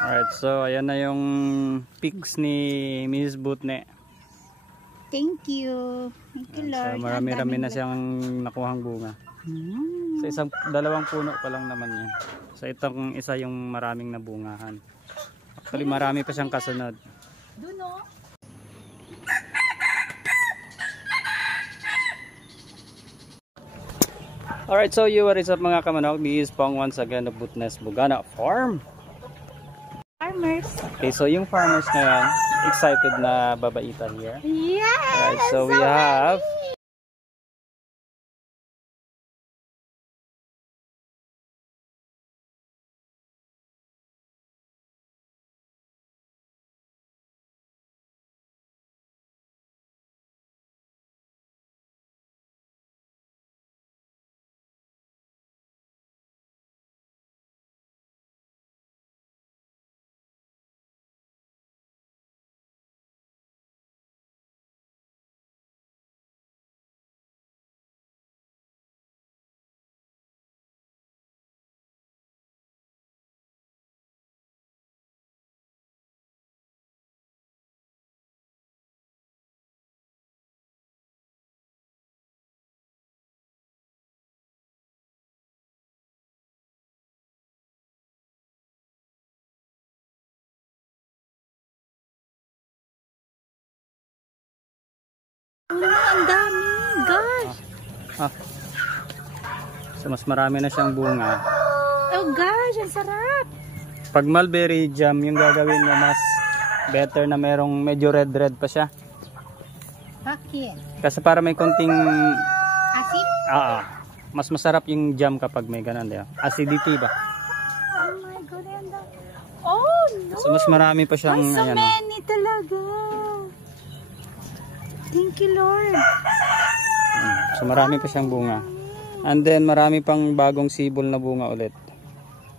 Alright, so ayan na yung pics ni Mrs. Butne. Thank you. Thank you, Lord. So marami-rami na siyang nakuhang bunga. Sa dalawang puno pa lang naman yan. So itong isa yung maraming nabungahan. Actually marami pa siyang kasunod. Duno. Alright, so what is up mga kamanok? This is Pong once again of Butnes Bugana Farm. Farmers. Okay, so yung farmers ngayon, excited na babaita here. Yes! Alright, so we have Ang dami, gosh. so mas marami na siyang bunga. Oh gosh, ang sarap. Pag mulberry jam yung gagawin mo, mas better na merong medyo red pa siya. Bakit? Kasi para may konting Asin? mas masarap yung jam kapag may ganun, diba? Acidity ba? Oh my God, ang dami. Oh no! So mas marami pa siyang so ayan, many talaga. Thank you, Lord. So marami pa siyang bunga. And then marami pang bagong sibol na bunga ulit.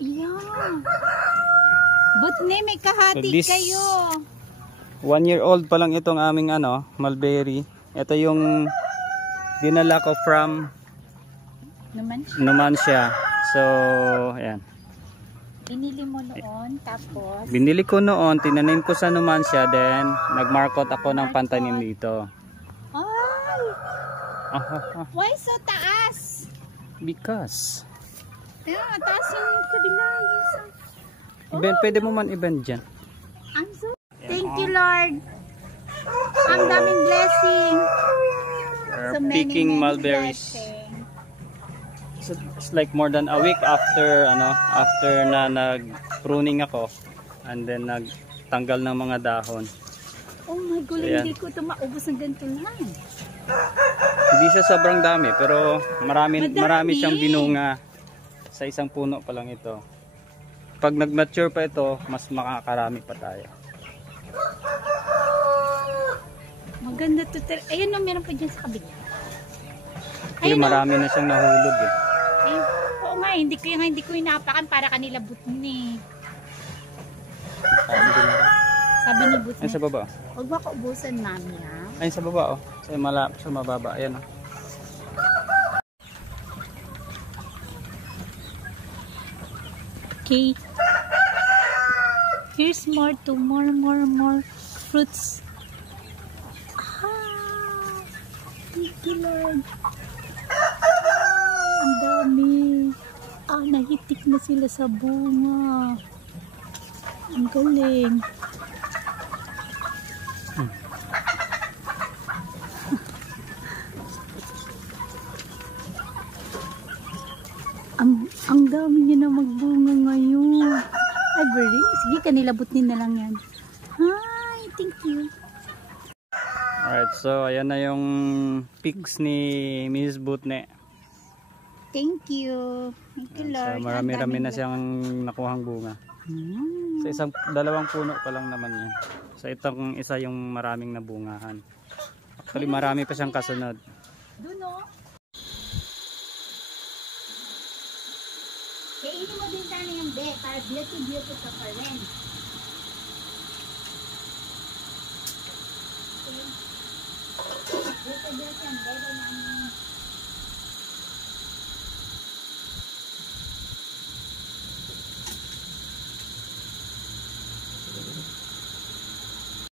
Yeah. Butne, may kahati So this- kayo. 1 year old pa lang itong aming mulberry. Ito yung dinala ko from Naman, Numancia. So ayan. binili mo noon, tapos Binili ko noon, tinanim ko sa Numancia, then nagmarkot ako ng pantanim dito. ay, why so taas? Because Kaya taas yung kabila. pwede mo man i-bend dyan. I'm so thank you, Lord. Ang daming blessing. We're picking mulberries. blessing. So, it's like more than a week after after na nag-pruning ako, and then nagtanggal ng mga dahon. Oh my God, Ayan. hindi ko ito maubos ng ganito lang. Hindi siya sobrang dami, pero marami Madami. siyang binunga sa isang puno pa lang ito. Pag nag-mature pa ito, mas makakarami pa tayo. Maganda to. Ayun, no, meron pa dyan sa kabila. Kasi marami na siyang nahulog eh. Ay, oo nga, hindi ko inapakan para kanila Butne. Sabi ni Butne, Ayun sa baba. huwag ba ko ubusan, mami, ha? Ayun sa baba sa mababa. Ayan oh. Okay. Here's more fruits. Thank you, Lord. Ang dami. Nahitik na sila sa bunga. Ang galing. Ang dami niya na magbunga ngayon. Ay, very. Sige, kanila Butne na lang yan. Hi, thank you. Alright, so ayan na yung pics ni Mrs. Butne. Thank you. Thank you, Lord. So marami-rami na siyang nakuhang bunga. Sa dalawang puno pa lang naman yan. So itong isa yung maraming nabungahan. Actually marami pa siyang kasunod. Duno. Kainin mo din sana yung be para beauty ka pa rin. Beauty ang be namin.